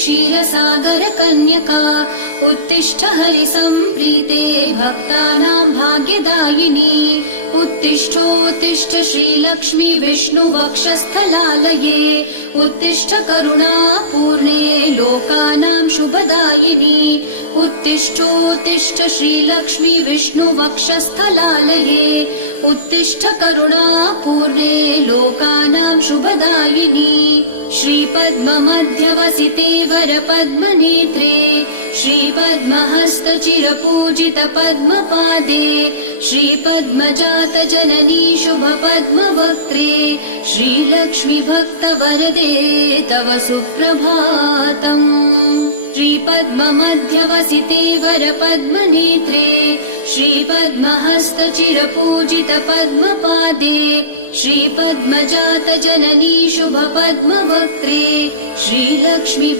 क्षीरसागर कन्यका उत्तिष्ठ हरिसम्प्रीते भक्तानां भाग्यदायिनी उत्तिष्ठोत्तिष्ठ श्रीलक्ष्मी विष्णुवक्षस्थलालये उत्तिष्ठ करुणापूर्णे लोकानां शुभदायिनी उत्तिष्ठोत्तिष्ठ श्रीलक्ष्मी विष्णुवक्षस्थलालये उत्तिष्ठ करुणापूर्णे लोकानां शुभदायिनी श्रीपद्ममध्यवसिते वरपद्मनेत्रे श्रीपद्महस्तचिरपूजित पद्मपादे श्रीपद्मजात जननी शुभपद्मवक्त्रे श्रीलक्ष्मी भक्तवरदे तव सुप्रभातम् श्रीपद्ममध्यवसिते वरपद्मनेत्रे श्रीपद्महस्तचिरपूजित पद्मपादे श्रीपद्मजात जननी शुभपद्मवक्त्रे श्रीलक्ष्मी